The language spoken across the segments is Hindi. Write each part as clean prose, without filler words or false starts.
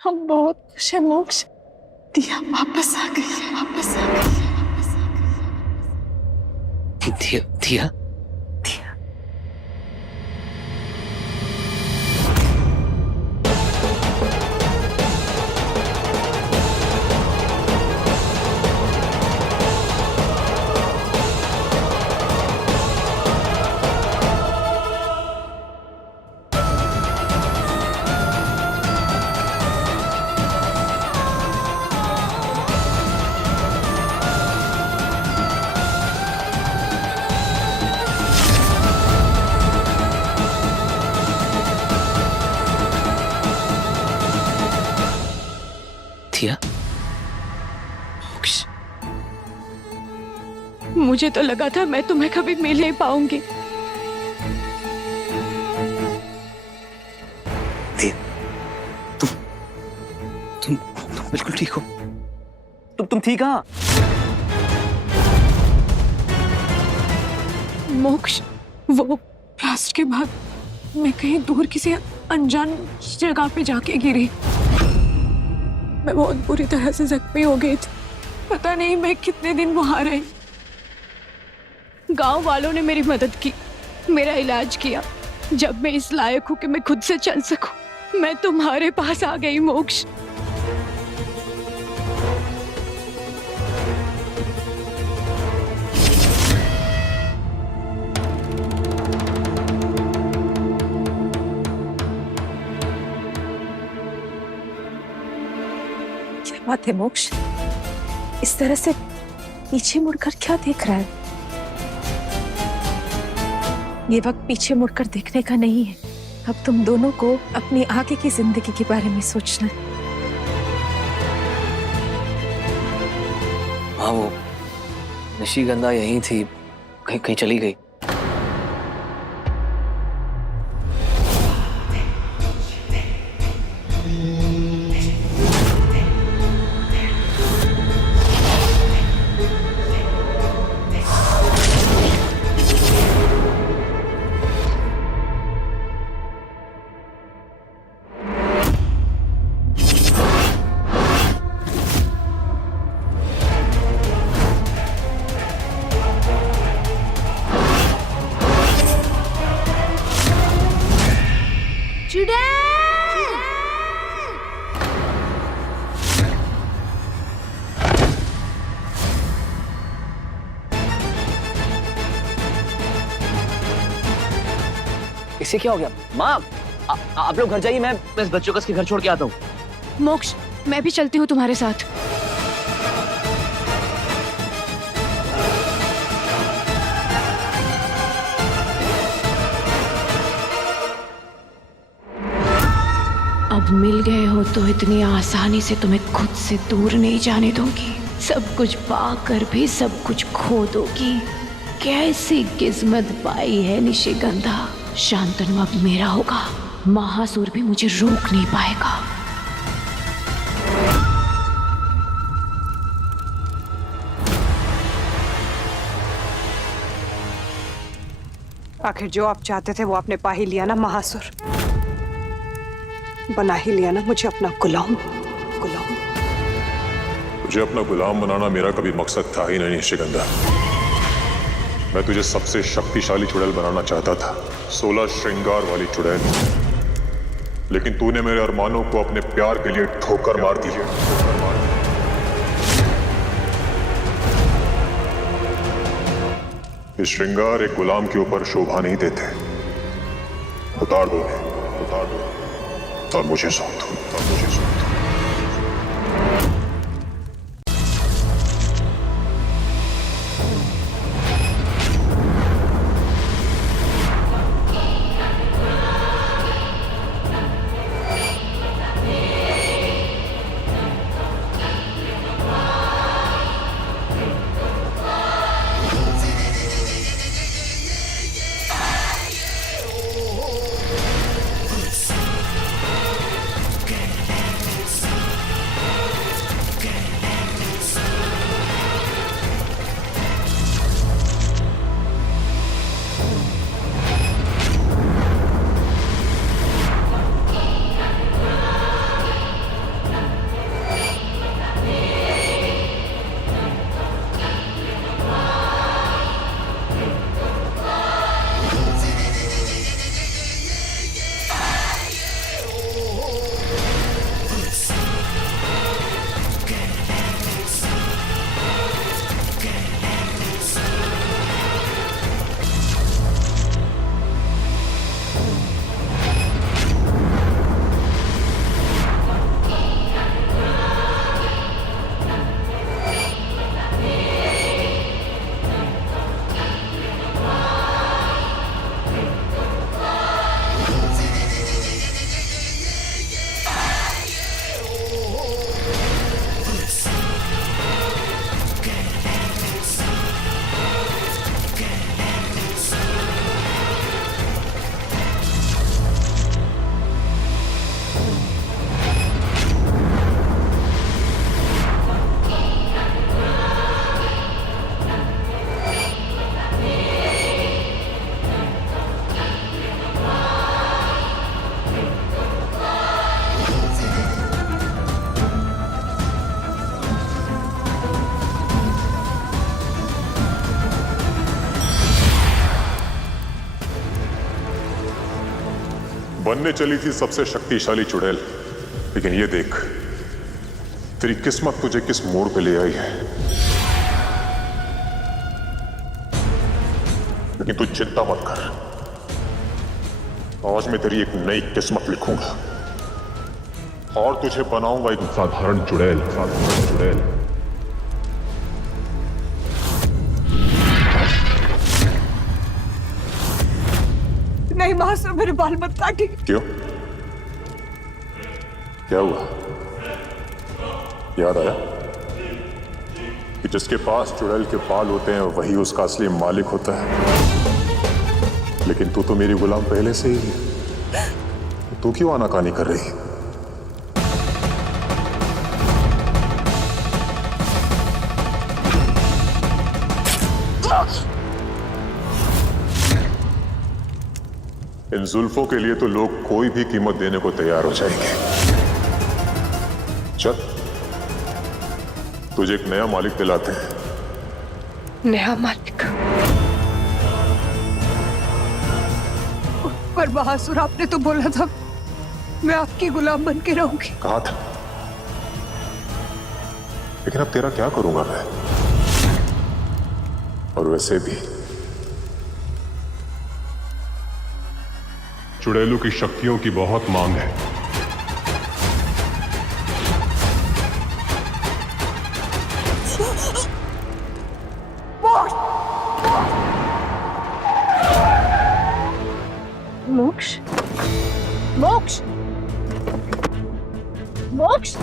हम बहुत खुश हैं मोक्ष, दिया वापस आ गई है, वापस आ गई है, वापस आ गई है। दिया दिया दिया मोक्ष, मुझे तो लगा था मैं तुम्हें कभी मिल नहीं पाऊंगी। दिया तुम बिल्कुल ठीक हो? तुम ठीक? हाँ मोक्ष, वो ब्लास्ट के बाद मैं कहीं दूर किसी अनजान जगह पे जाके गिरी। मैं बहुत बुरी तरह से जख्मी हो गई थी। पता नहीं मैं कितने दिन वहां रही। गांव वालों ने मेरी मदद की, मेरा इलाज किया। जब मैं इस लायक हूं कि मैं खुद से चल सकूं, मैं तुम्हारे पास आ गई मोक्ष। क्या बात है मोक्ष, इस तरह से पीछे मुड़कर क्या देख रहा है? ये वक्त पीछे मुड़कर देखने का नहीं है। अब तुम दोनों को अपनी आगे की जिंदगी के बारे में सोचना है। हाँ, वो निशिगंधा यहीं थी, कहीं कहीं चली गई। इसे क्या हो गया? माँ, आप लोग घर जाइए, मैं इस बच्चों को इसके घर छोड़ के आता हूँ। मोक्ष, मैं भी चलती हूँ तुम्हारे साथ। अब मिल गए हो तो इतनी आसानी से तुम्हें खुद से दूर नहीं जाने दूंगी। सब कुछ पाकर भी सब कुछ खो दोगी। कैसी किस्मत पाई है निशिगंधा। शांतनु अब मेरा होगा, महासुर भी मुझे रोक नहीं पाएगा। आखिर जो आप चाहते थे वो आपने पा ही लिया ना महासुर। बना ही लिया ना मुझे अपना गुलाम। तुझे अपना गुलाम बनाना मेरा कभी मकसद था ही नहीं निशिगंधा। मैं तुझे सबसे शक्तिशाली चुड़ैल बनाना चाहता था, 16 श्रृंगार वाली चुड़ैल। लेकिन तूने मेरे अरमानों को अपने प्यार के लिए ठोकर मार दी। ये श्रृंगार एक गुलाम के ऊपर शोभा नहीं देते। उतार दो और मुझे सौंप दो। बनने चली थी सबसे शक्तिशाली चुड़ैल, लेकिन ये देख तेरी किस्मत तुझे किस मोड़ पे ले आई है। लेकिन तू चिंता मत कर, आज मैं तेरी एक नई किस्मत लिखूंगा और तुझे बनाऊंगा एक साधारण चुड़ैल। नहीं महासुर, मेरे बाल मत काटिए। क्यों? क्या हुआ? याद आया कि जिसके पास चुड़ैल के बाल होते हैं वही उसका असली मालिक होता है। लेकिन तू तो मेरी गुलाम पहले से ही है, तू क्यों आनाकानी कर रही? इन जुल्फों के लिए तो लोग कोई भी कीमत देने को तैयार हो जाएंगे। चल तुझे एक नया मालिक दिलाते हैं। नया मालिक? पर महासुर, आपने तो बोला था मैं आपकी गुलाम बन के रहूंगी। कहा था, लेकिन अब तेरा क्या करूंगा मैं? और वैसे भी चुड़ैलों की शक्तियों की बहुत मांग है। मोक्ष, मोक्ष, मोक्ष,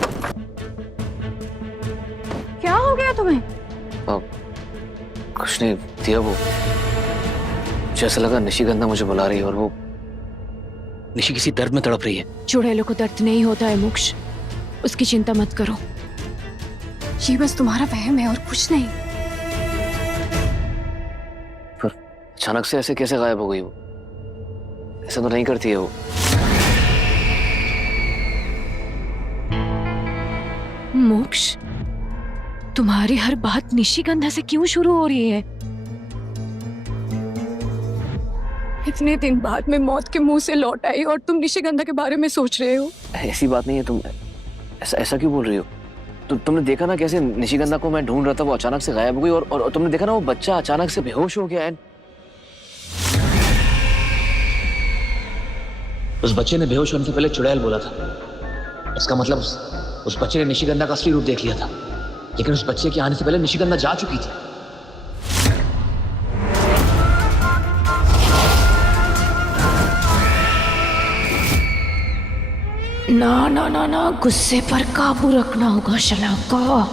क्या हो गया तुम्हें? कुछ नहीं दिया, वो जैसा लगा निशिगंधा मुझे बुला रही है और वो निशि किसी दर्द में तड़प रही है। चुड़ैलों को दर्द नहीं होता है मोक्ष, उसकी चिंता मत करो। ये बस तुम्हारा वहम है और कुछ नहीं। पर अचानक से ऐसे कैसे गायब हो गई वो? ऐसा तो नहीं करती है वो। मोक्ष, तुम्हारी हर बात निशिगंधा से क्यों शुरू हो रही है? इतने दिन बाद मैं मौत के मुंह से लौट आई और तुम निशिगंधा के बारे में सोच रहे हो? ऐसी बात नहीं है, तुम ऐसा क्यों बोल रही हो? तुमने देखा ना कैसे निशिगंधा को मैं ढूंढ रहा था, वो अचानक से गायब हो गई और तुमने देखा ना वो बच्चा अचानक से बेहोश हो गया। एंड उस बच्चे ने बेहोश होने से पहले चुड़ैल बोला था। इसका मतलब उस बच्चे ने निशिगंधा का असली रूप देख लिया था, लेकिन उस बच्चे के आने से पहले निशिगंधा जा चुकी थी। ना ना ना ना, गुस्से पर काबू रखना होगा शलाका।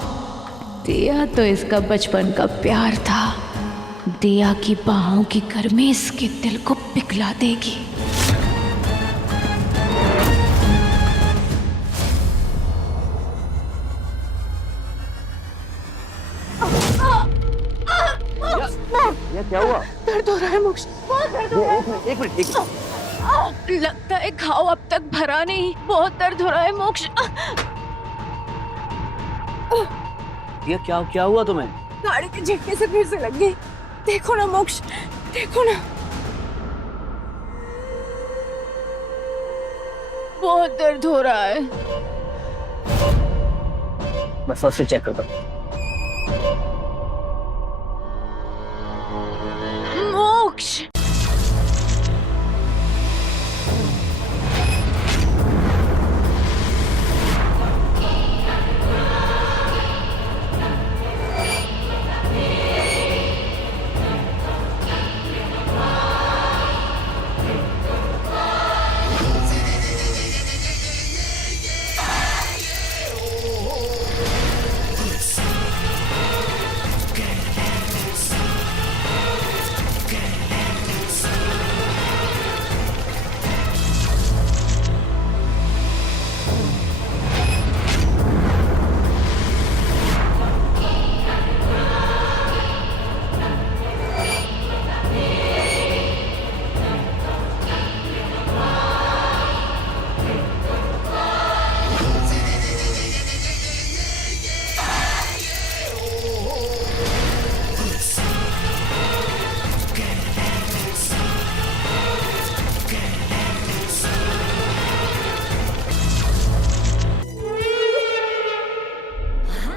दिया तो इसका बचपन का प्यार था। दिया की बाहों की गर्मी इसके दिल को पिघला देगी। ये क्या हुआ? दर्द हो रहा है मोक्ष, बहुत दर्द हो रहा है। एक मिनट। लगता है घाव अब तक भरा नहीं, बहुत दर्द हो रहा है मोक्ष। ये क्या हुआ तुम्हें? गाड़ी के झटके से फिर से लग गई। देखो ना मोक्ष, देखो ना, बहुत दर्द हो रहा है। मैं फर्स्ट से चेक करता हूँ। मोक्ष,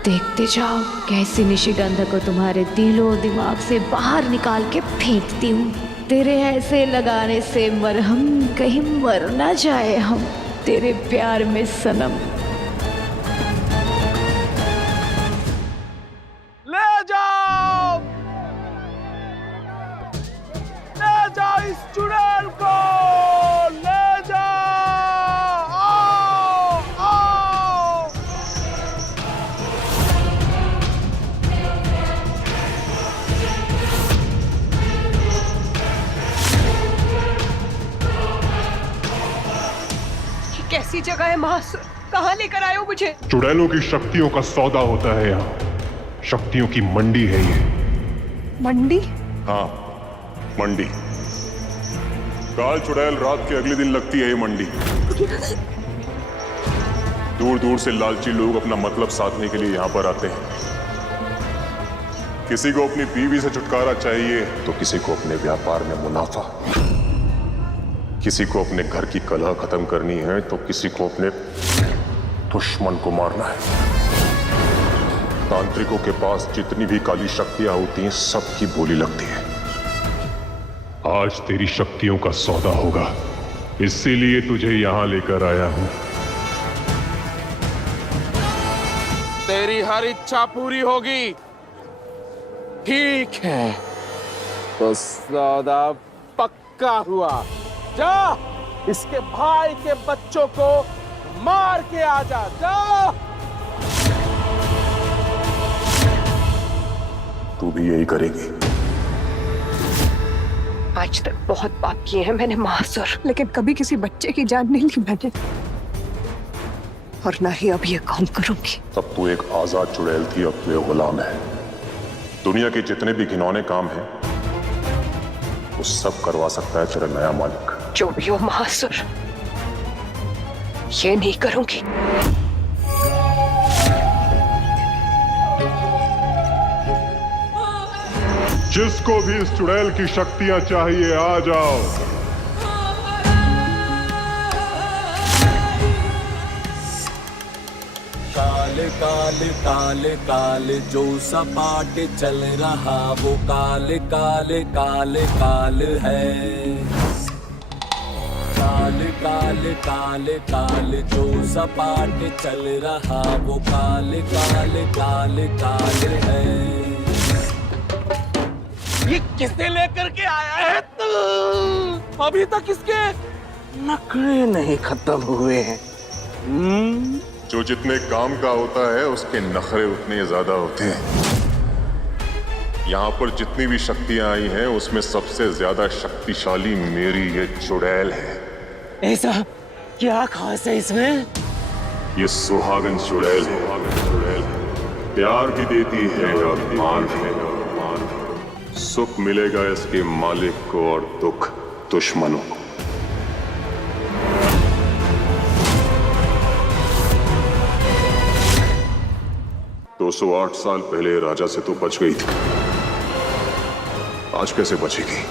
देखते जाओ कैसे निशिगंधा को तुम्हारे दिलो दिमाग से बाहर निकाल के फेंकती हूँ। तेरे ऐसे लगाने से मरहम कहीं मर ना जाए हम तेरे प्यार में सनम। ले जाओ इस चुड़ैल को, ले जाओ। आओ, आओ। ये कैसी जगह है महासुर? कहाँ लेकर आए हो मुझे? चुड़ैलों की शक्तियों का सौदा होता है यहाँ। शक्तियों की मंडी है ये। मंडी? हाँ, मंडी। काल चुड़ैल रात के अगले दिन लगती है ये मंडी। दूर दूर से लालची लोग अपना मतलब साधने के लिए यहाँ पर आते हैं। किसी को अपनी बीवी से छुटकारा चाहिए तो किसी को अपने व्यापार में मुनाफा, किसी को अपने घर की कलह खत्म करनी है तो किसी को अपने दुश्मन को मारना है। तांत्रिकों के पास जितनी भी काली शक्तियां होती हैं सबकी बोली लगती है। आज तेरी शक्तियों का सौदा होगा, इसीलिए तुझे यहां लेकर आया हूं। तेरी हर इच्छा पूरी होगी। ठीक है, तो सौदा पक्का हुआ। जा इसके भाई के बच्चों को मार के आ जा। जा। तू भी यही करेगी। आज तक बहुत पाप किए हैं मैंने महासुर, लेकिन कभी किसी बच्चे की जान नहीं ली मैंने, और ना ही अब ये काम करूंगी। तब तू एक आजाद चुड़ैल थी, अब तू एक गुलाम है। दुनिया के जितने भी घिनौने काम हैं वो सब करवा सकता है तेरा नया मालिक। जो भी हो महासुर, ये नहीं करूंगी। जिसको भी इस चुड़ैल की शक्तियां चाहिए आ जाओ। काल काल काल काल जो सपाट चल रहा वो काल काल काल काल है। काल काल काल काल जो सपाट चल रहा वो काल काल काल काल है। ये किसे लेकर के आया है तू? अभी तक इसके नखरे नहीं खत्म हुए हैं। जो जितने काम का होता है उसके नखरे उतने ज्यादा होते हैं। यहाँ पर जितनी भी शक्तियां आई हैं उसमें सबसे ज्यादा शक्तिशाली मेरी ये चुड़ैल है। ऐसा क्या खास है इसमें? ये सुहागन चुड़ैल है। प्यार भी देती है और मान भी। सुख मिलेगा इसके मालिक को और दुख दुश्मनों को। 208 साल पहले राजा से तो बच गई थी, आज कैसे बचेगी?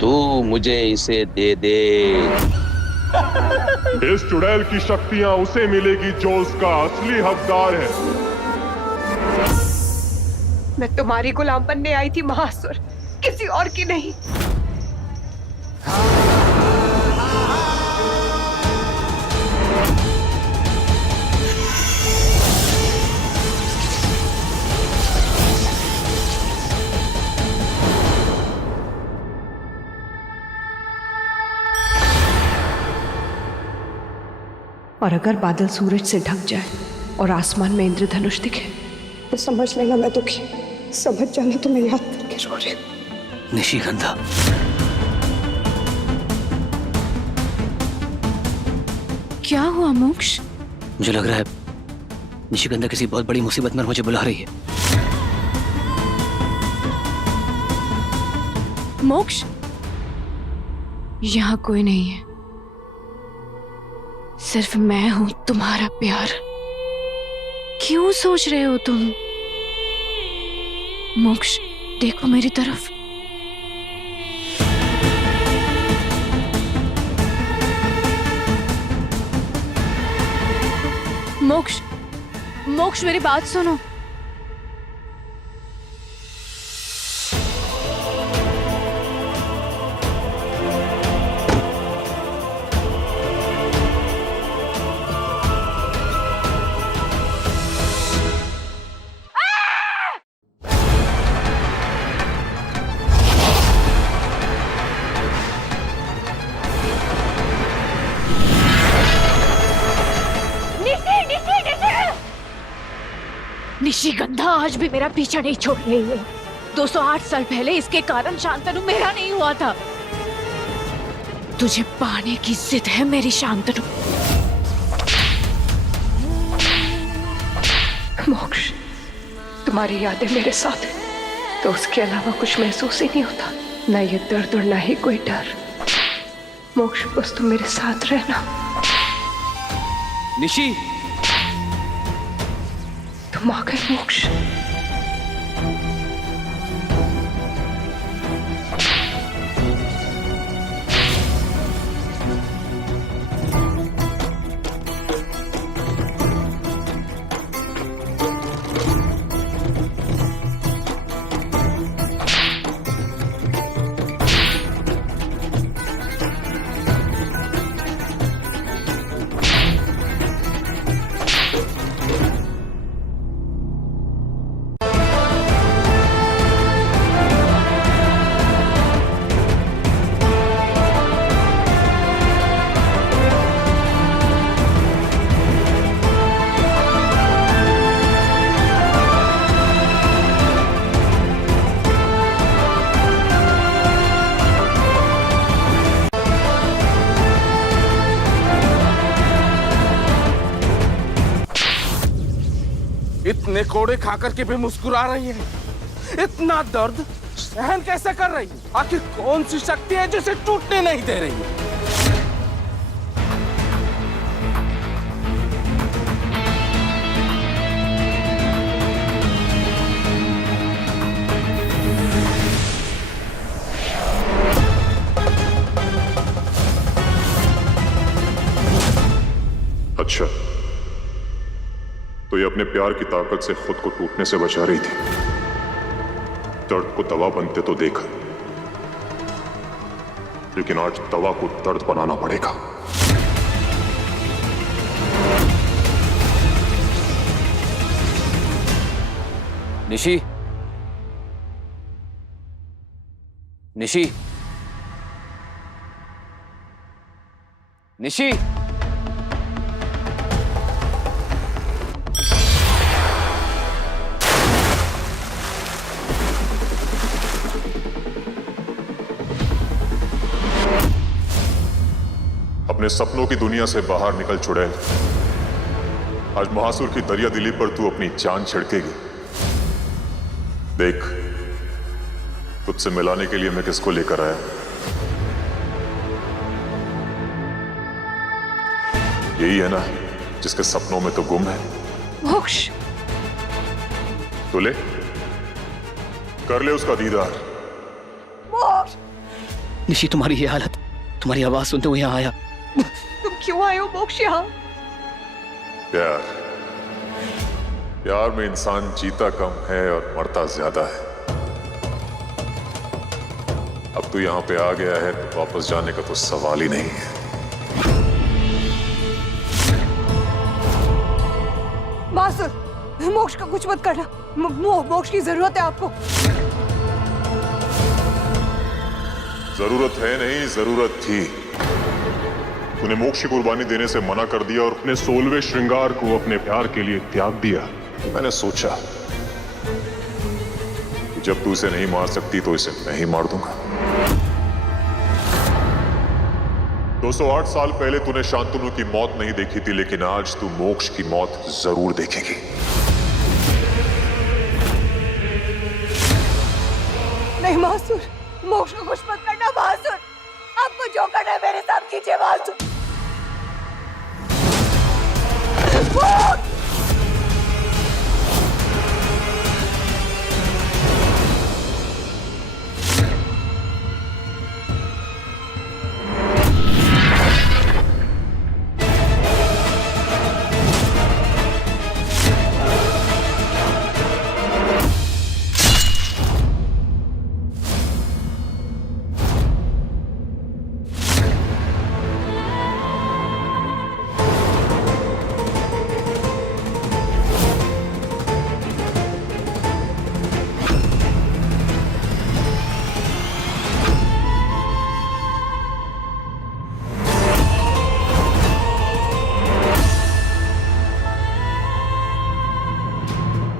तू मुझे इसे दे दे। इस चुड़ैल की शक्तियां उसे मिलेगी जो उसका असली हकदार है। मैं तुम्हारी गुलाम बनने आई थी महासुर, किसी और की नहीं। और अगर बादल सूरज से ढक जाए और आसमान में इंद्रधनुष दिखे तो समझ लेना मैं दुखी। समझ जाना तो मैं याद करके रो रही हूँ। निशिगंधा, क्या हुआ मोक्ष? मुझे लग रहा है निशिगंधा किसी बहुत बड़ी मुसीबत में मुझे बुला रही है। मोक्ष, यहाँ कोई नहीं है, सिर्फ मैं हूं तुम्हारा प्यार। क्यों सोच रहे हो तुम? मोक्ष, देखो मेरी तरफ। मोक्ष, मोक्ष मेरी बात सुनो। निशिगंधा आज भी मेरा पीछा नहीं छोड़ रही है। 208 साल पहले इसके कारण शांतनु मेरा नहीं हुआ था। तुझे पाने की जिद है मेरी शांतनु। मोक्ष, तुम्हारी यादें मेरे साथ है तो उसके अलावा कुछ महसूस ही नहीं होता, ना ये दर्द और ना ही कोई डर। मोक्ष, बस तुम मेरे साथ रहना। निशी, तुम आ गए मोक्ष। इतने कोड़े खाकर के भी मुस्कुरा रही है। इतना दर्द सहन कैसे कर रही है? आखिर कौन सी शक्ति है जिसे टूटने नहीं दे रही है? अच्छा, तो ये अपने प्यार की ताकत से खुद को टूटने से बचा रही थी। दर्द को दवा बनते तो देखा, लेकिन आज दवा को दर्द बनाना पड़ेगा। निशी, निशी, निशी, अपने सपनों की दुनिया से बाहर निकल चुड़ैल। आज महासुर की दरिया दिली पर तू अपनी जान छिड़केगी। देख, तुझसे मिलाने के लिए मैं किसको लेकर आया। यही है ना जिसके सपनों में तो गुम है। मोक्ष, तो ले, कर ले उसका दीदार। मोक्ष, निशी, तुम्हारी ये हालत, तुम्हारी आवाज सुनते हुए यहाँ आया। तुम क्यों आए हो मोक्ष यहाँ? प्यार, प्यार में इंसान जीता कम है और मरता ज्यादा है। अब तू यहाँ पे आ गया है तो वापस जाने का तो सवाल ही नहीं है। मासुर, मोक्ष का कुछ मत करना। मोक्ष की जरूरत है आपको। जरूरत है नहीं, जरूरत थी। तूने मोक्ष की कुर्बानी देने से मना कर दिया और अपने 16वें श्रृंगार को अपने प्यार के लिए त्याग दिया। मैंने सोचा कि जब तू इसे नहीं मार सकती तो इसे मैं ही मार दूंगा। 208 साल पहले तूने शांतनु की मौत नहीं देखी थी, लेकिन आज तू मोक्ष की मौत जरूर देखेगी। नहीं मासुर, मोक्ष को कुछ मत करना। मासुर, आपको जो करना है मेरे साथ कीजिए। मासुर,